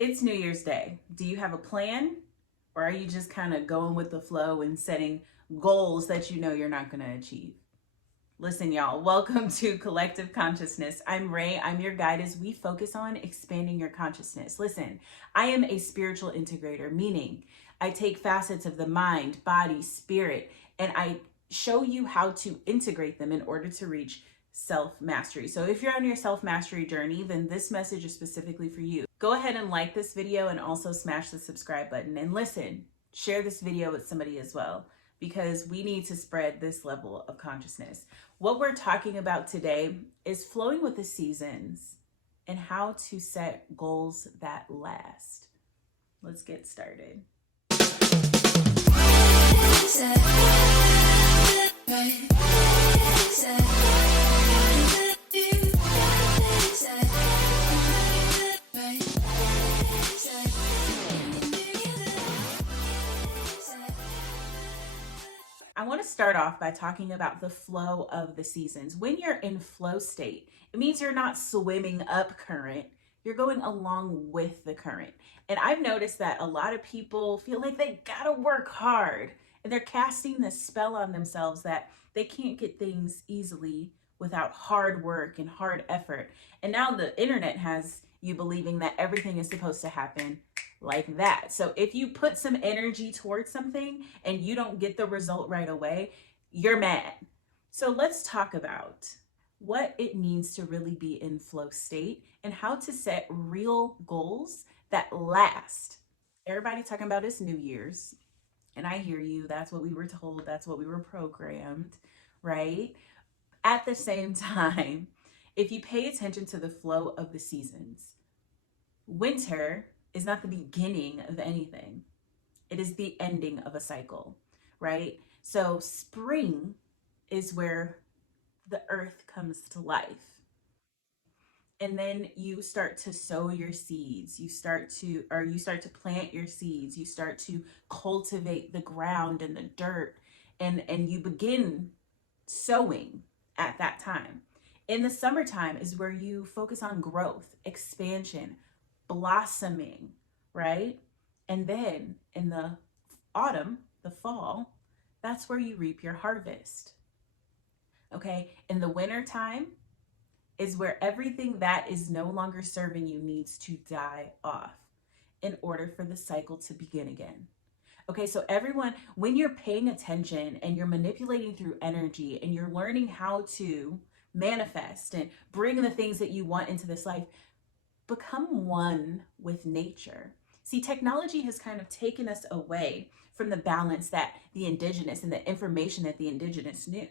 It's New Year's Day. Do you have a plan, or are you just kind of going with the flow and setting goals that you know you're not going to achieve? Listen, y'all, welcome to Collective Consciousness. I'm Ray. I'm your guide as we focus on expanding your consciousness. Listen, I am a spiritual integrator, meaning I take facets of the mind, body, spirit, and I show you how to integrate them in order to reach self-mastery. So if you're on your self-mastery journey, then this message is specifically for you. Go ahead and like this video and also smash the subscribe button. And listen, share this video with somebody as well, because we need to spread this level of consciousness. What we're talking about today is flowing with the seasons and how to set goals that last. Let's get started. I want to start off by talking about the flow of the seasons. When you're in flow state, it means you're not swimming up current, you're going along with the current. And I've noticed that a lot of people feel like they gotta work hard, and they're casting this spell on themselves that they can't get things easily without hard work and hard effort. And now the internet has you believing that everything is supposed to happen like that. So if you put some energy towards something and you don't get the result right away, you're mad. So let's talk about what it means to really be in flow state and how to set real goals that last. Everybody talking about it's New Year's, and I hear you. That's what we were told. That's what we were programmed, right? At the same time, if you pay attention to the flow of the seasons, winter is not the beginning of anything. It is the ending of a cycle, right? So spring is where the earth comes to life. And then you start to sow your seeds. You start to plant your seeds. You start to cultivate the ground and the dirt, and you begin sowing at that time. In the summertime is where you focus on growth, expansion, blossoming, right? And then in the autumn, the fall, that's where you reap your harvest. Okay, in the winter time is where everything that is no longer serving you needs to die off in order for the cycle to begin again. Okay, so everyone, when you're paying attention and you're manipulating through energy and you're learning how to manifest and bring the things that you want into this life, become one with nature. See, technology has kind of taken us away from the balance that the indigenous and the information that the indigenous knew.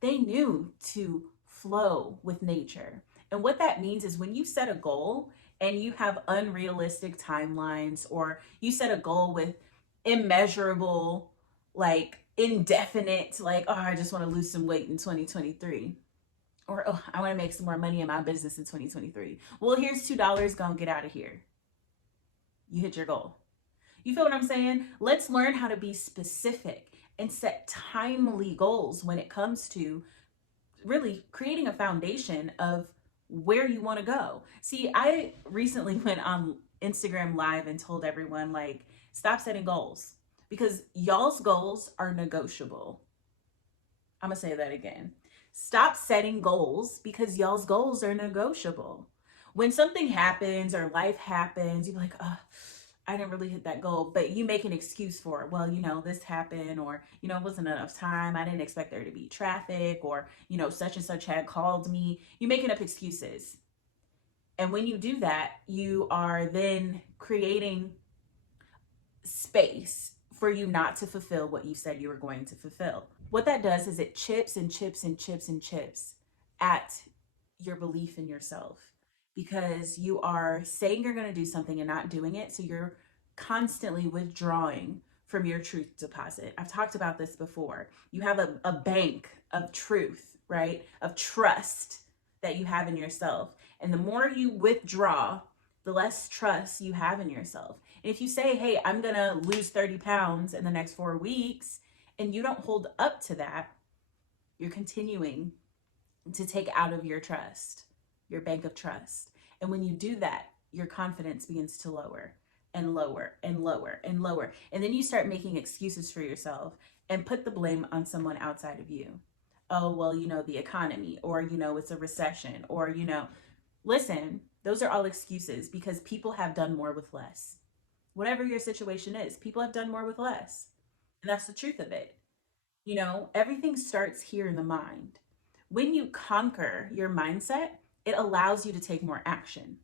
They knew to flow with nature. And what that means is when you set a goal and you have unrealistic timelines, or you set a goal with immeasurable, like indefinite, like, oh, I just want to lose some weight in 2023. Or, oh, I want to make some more money in my business in 2023. Well, here's $2, gonna get out of here. You hit your goal. You feel what I'm saying? Let's learn how to be specific and set timely goals when it comes to really creating a foundation of where you want to go. See, I recently went on Instagram Live and told everyone, like, stop setting goals, because y'all's goals are negotiable. I'm gonna say that again. Stop setting goals because y'all's goals are negotiable. When something happens or life happens, you're like, oh, I didn't really hit that goal, but you make an excuse for it. Well, this happened, or, it wasn't enough time. I didn't expect there to be traffic, or, such and such had called me. You're making up excuses. And when you do that, you are then creating space for you not to fulfill what you said you were going to fulfill. What that does is it chips and chips and chips and chips at your belief in yourself, because you are saying you're going to do something and not doing it. So you're constantly withdrawing from your truth deposit. I've talked about this before. You have a bank of truth, right? Of trust that you have in yourself. And the more you withdraw, the less trust you have in yourself. And if you say, hey, I'm going to lose 30 pounds in the next 4 weeks, and you don't hold up to that, you're continuing to take out of your trust, your bank of trust. And when you do that, your confidence begins to lower and lower and lower and lower. And then you start making excuses for yourself and put the blame on someone outside of you. Oh, well, the economy, or, it's a recession, or, listen, those are all excuses because people have done more with less. Whatever your situation is, people have done more with less. And that's the truth of it. Everything starts here in the mind. When you conquer your mindset, it allows you to take more action.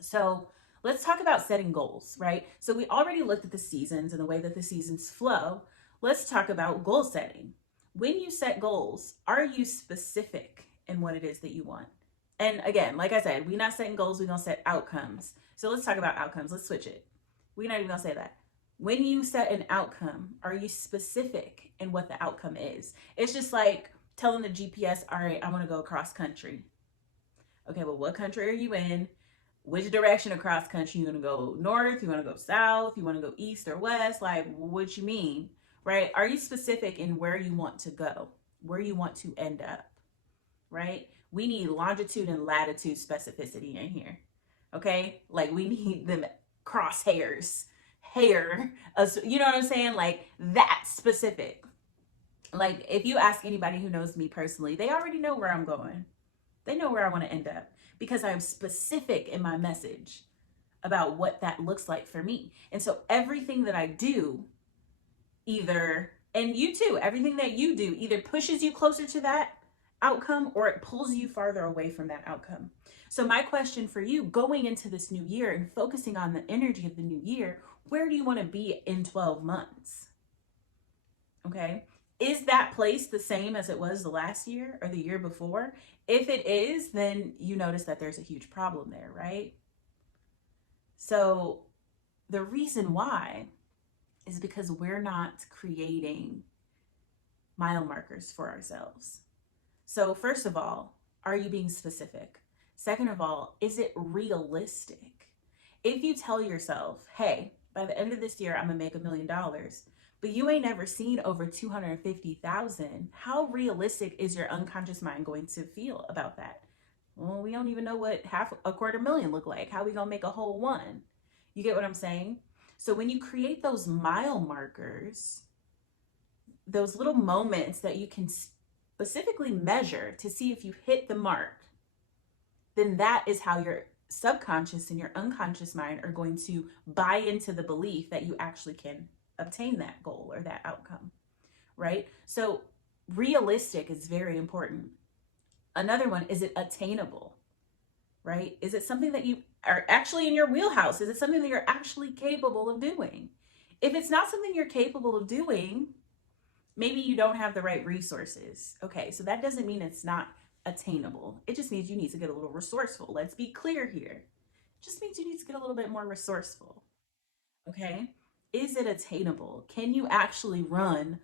So let's talk about setting goals, right? So we already looked at the seasons and the way that the seasons flow. Let's talk about goal setting. When you set goals, are you specific in what it is that you want? And again, like I said, we're not setting goals, we're gonna set outcomes. So let's talk about outcomes. Let's switch it. We're not even gonna say that. When you set an outcome, are you specific in what the outcome is? It's just like telling the GPS, all right, I wanna go across country. Okay, well, what country are you in? Which direction across country? You want to go north? You want to go south? You want to go east or west? Like, what you mean, right? Are you specific in where you want to go, where you want to end up, right? We need longitude and latitude specificity in here, okay? Like, we need them crosshairs, hair, you know what I'm saying? Like, that specific. Like, if you ask anybody who knows me personally, they already know where I'm going. They know where I want to end up because I'm specific in my message about what that looks like for me. And so everything that I do either, and you too, everything that you do either pushes you closer to that outcome or it pulls you farther away from that outcome. So my question for you going into this new year and focusing on the energy of the new year, where do you want to be in 12 months? Okay. Is that place the same as it was the last year or the year before? If it is, then you notice that there's a huge problem there, right? So the reason why is because we're not creating mile markers for ourselves. So first of all, are you being specific? Second of all, is it realistic? If you tell yourself, hey, by the end of this year, I'm gonna make $1 million, but you ain't never seen over 250,000, how realistic is your unconscious mind going to feel about that? Well, we don't even know what half a quarter million look like. How we gonna make a whole one? You get what I'm saying? So when you create those mile markers, those little moments that you can specifically measure to see if you hit the mark, then that is how your subconscious and your unconscious mind are going to buy into the belief that you actually can obtain that goal or that outcome, right? So realistic is very important. Another one, is it attainable, right? Is it something that you are actually in your wheelhouse? Is it something that you're actually capable of doing? If it's not something you're capable of doing, maybe you don't have the right resources. Okay, so that doesn't mean it's not attainable. It just means you need to get a little resourceful. Let's be clear here. It just means you need to get a little bit more resourceful. Okay? Is it attainable? Can you actually run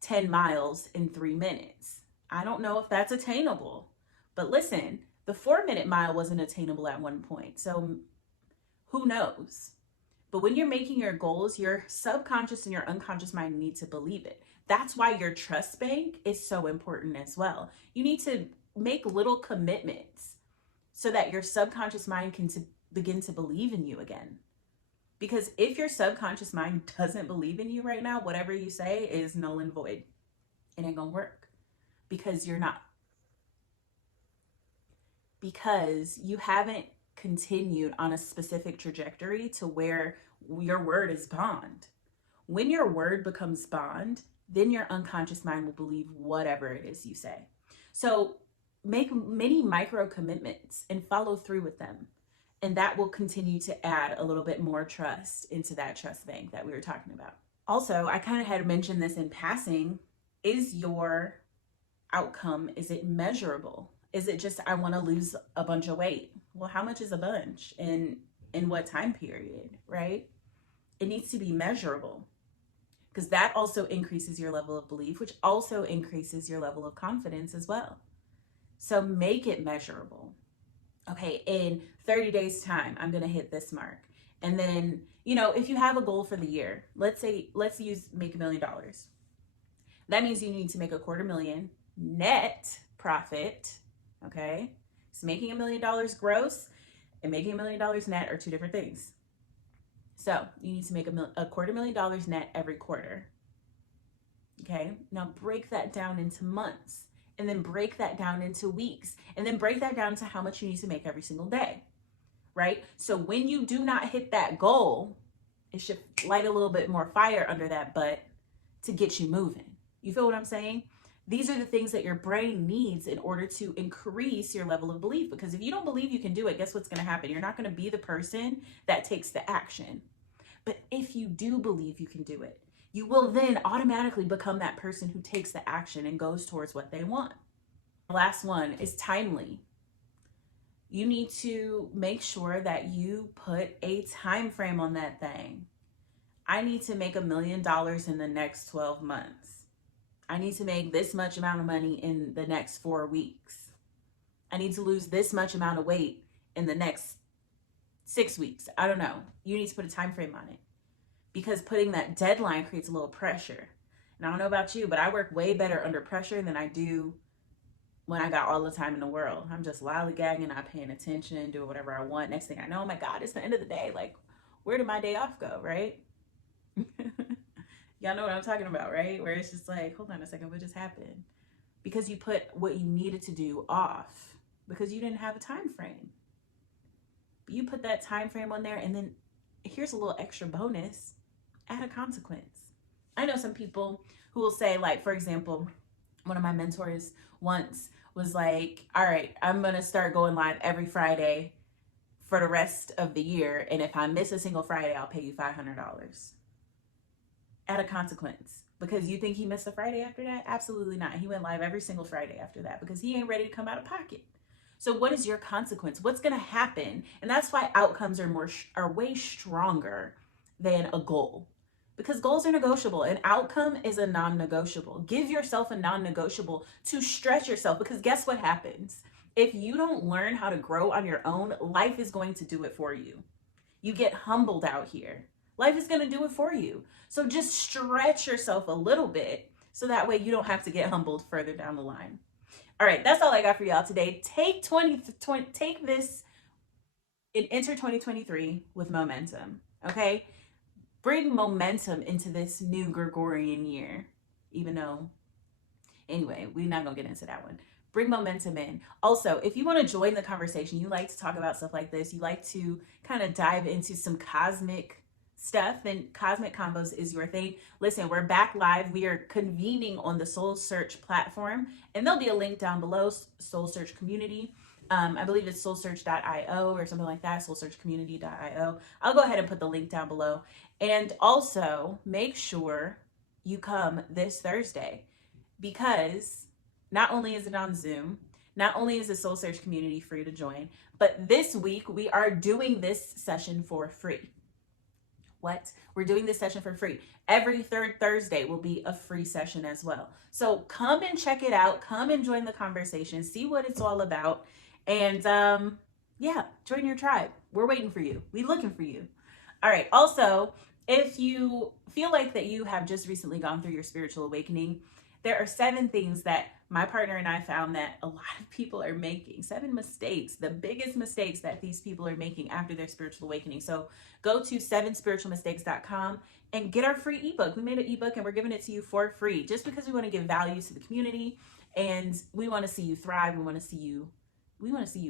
10 miles in 3 minutes? I don't know if that's attainable. But listen, the 4-minute mile wasn't attainable at one point. So who knows? But when you're making your goals, your subconscious and your unconscious mind need to believe it. That's why your trust bank is so important as well. You need to make little commitments so that your subconscious mind can begin to believe in you again. Because if your subconscious mind doesn't believe in you right now, whatever you say is null and void. It ain't gonna work because you're not. Because you haven't continued on a specific trajectory to where your word is bond. When your word becomes bond, then your unconscious mind will believe whatever it is you say. So make many micro commitments and follow through with them. And that will continue to add a little bit more trust into that trust bank that we were talking about. Also, I kind of had mentioned this in passing. Is your outcome, is it measurable? Is it just, I want to lose a bunch of weight? Well, how much is a bunch? And in what time period, right? It needs to be measurable because that also increases your level of belief, which also increases your level of confidence as well. So make it measurable. Okay, in 30 days time, I'm going to hit this mark. And then, if you have a goal for the year, let's use make $1 million. That means you need to make $250,000 net profit. Okay, so making $1 million gross and making $1 million net are two different things. So you need to make $250,000 net every quarter. Okay, now break that down into months, and then break that down into weeks, and then break that down to how much you need to make every single day, right? So when you do not hit that goal, it should light a little bit more fire under that butt to get you moving. You feel what I'm saying? These are the things that your brain needs in order to increase your level of belief. Because if you don't believe you can do it, guess what's going to happen? You're not going to be the person that takes the action. But if you do believe you can do it, you will then automatically become that person who takes the action and goes towards what they want. The last one is timely. You need to make sure that you put a time frame on that thing. I need to make $1 million in the next 12 months. I need to make this much amount of money in the next 4 weeks. I need to lose this much amount of weight in the next 6 weeks. I don't know. You need to put a time frame on it, because putting that deadline creates a little pressure. And I don't know about you, but I work way better under pressure than I do when I got all the time in the world. I'm just lollygagging, not paying attention, doing whatever I want. Next thing I know, oh my God, it's the end of the day. Like, where did my day off go, right? Y'all know what I'm talking about, right? Where it's just like, hold on a second, what just happened? Because you put what you needed to do off because you didn't have a time frame. But you put that time frame on there, and then here's a little extra bonus: add a consequence. I know some people who will say, like, for example, one of my mentors once was like, all right, I'm going to start going live every Friday for the rest of the year. And if I miss a single Friday, I'll pay you $500. At a consequence. Because you think he missed a Friday after that? Absolutely not. He went live every single Friday after that because he ain't ready to come out of pocket. So what is your consequence? What's going to happen? And that's why outcomes are way stronger than a goal. Because goals are negotiable. An outcome is a non-negotiable. Give yourself a non-negotiable to stretch yourself, because guess what happens? If you don't learn how to grow on your own, life is going to do it for you. You get humbled out here. Life is going to do it for you. So just stretch yourself a little bit so that way you don't have to get humbled further down the line. All right, that's all I got for y'all today. Take this and enter 2023 with momentum, okay? Bring momentum into this new Gregorian year, even though, anyway, we're not going to get into that one. Bring momentum in. Also, if you want to join the conversation, you like to talk about stuff like this, you like to kind of dive into some cosmic stuff, then Cosmic Convos is your thing. Listen, we're back live. We are convening on the Soul Search platform, and there'll be a link down below, Soul Search Community. I believe it's soulsearch.io or something like that, soulsearchcommunity.io. I'll go ahead and put the link down below. And also make sure you come this Thursday, because not only is it on Zoom, not only is the Soul Search community free to join, but this week we are doing this session for free. What? We're doing this session for free. Every third Thursday will be a free session as well. So come and check it out. Come and join the conversation. See what it's all about. And yeah, join your tribe. We're waiting for you. We're looking for you. All right. Also, if you feel like that you have just recently gone through your spiritual awakening, there are 7 things that my partner and I found that a lot of people are making. 7 mistakes, the biggest mistakes that these people are making after their spiritual awakening. So go to 7spiritualmistakes.com and get our free ebook. We made an ebook and we're giving it to you for free, just because we want to give value to the community and we want to see you thrive. We want to see you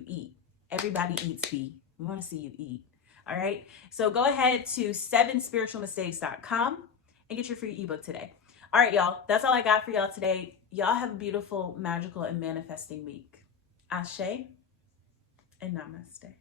eat. Everybody eats, B. We want to see you eat. All right. So go ahead to 7spiritualmistakes.com and get your free ebook today. All right, y'all. That's all I got for y'all today. Y'all have a beautiful, magical, and manifesting week. Asè and Namaste.